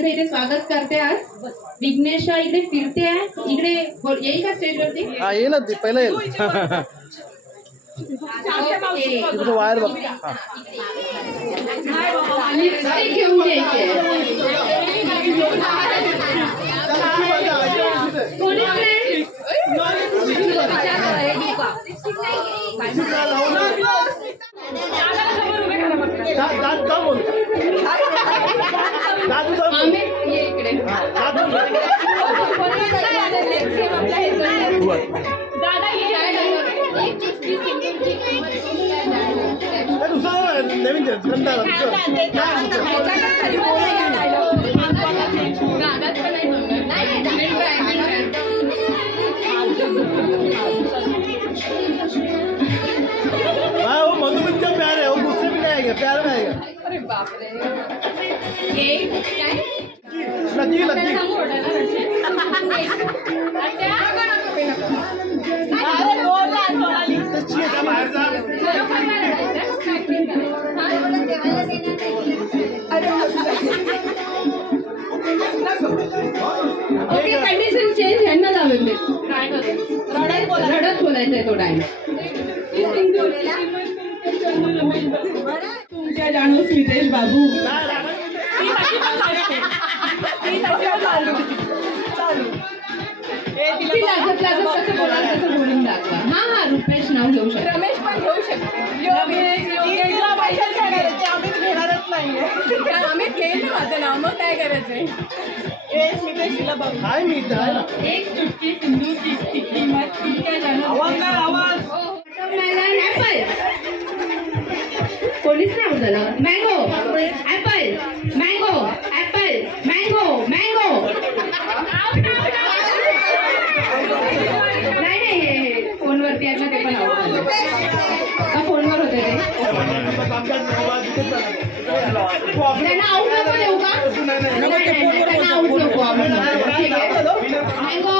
यांचं इथे स्वागत करते आज। विघ्नेश इकडे फिरते आहे, इकडे येईल का स्टेजवरती? हा येईल ती पहिला येईल। तुझं वायर बघ। लिपस्टिक घेऊन यायचे। कोणी फ्रेंड? मधुमित का प्यार है, वो गुस्से में नहीं आएगा, प्यार में आएगा। अरे बाप रे, ये क्या है? लगी लगी अरे बोल ना सोनाली अच्छी है बाहर जा। ओके कंडिशन चेंज यांना लावेल मी रडत बोलायचंय तो डायलॉग। तुमच्या जाणू स्मितेश बाबू ती लागत लागत कसं बोलाल तसं बोलून दाखवा। हा हा रुपेश नाव घेऊ शकतो, रमेश पण घेऊ शकतो। आम्ही घेणारच नाहीये, आम्ही घेईल माझं नाव, मग काय करायचंय? स्मितेश तिला बघ। हाय मी एक चुटकी सिंदूर की किंमत तुमच्या जाणू आवाज ऍपल कोणीच नाही बोललं। Mango apple mango apple mango mango नाही नाही हे फोनवरती आहेत ना, ते पण आवडतं का? फोनवर होते ते, त्यांना आऊट नको देऊ का? त्यांना आऊट नको आपण। ठीक आहे मँगो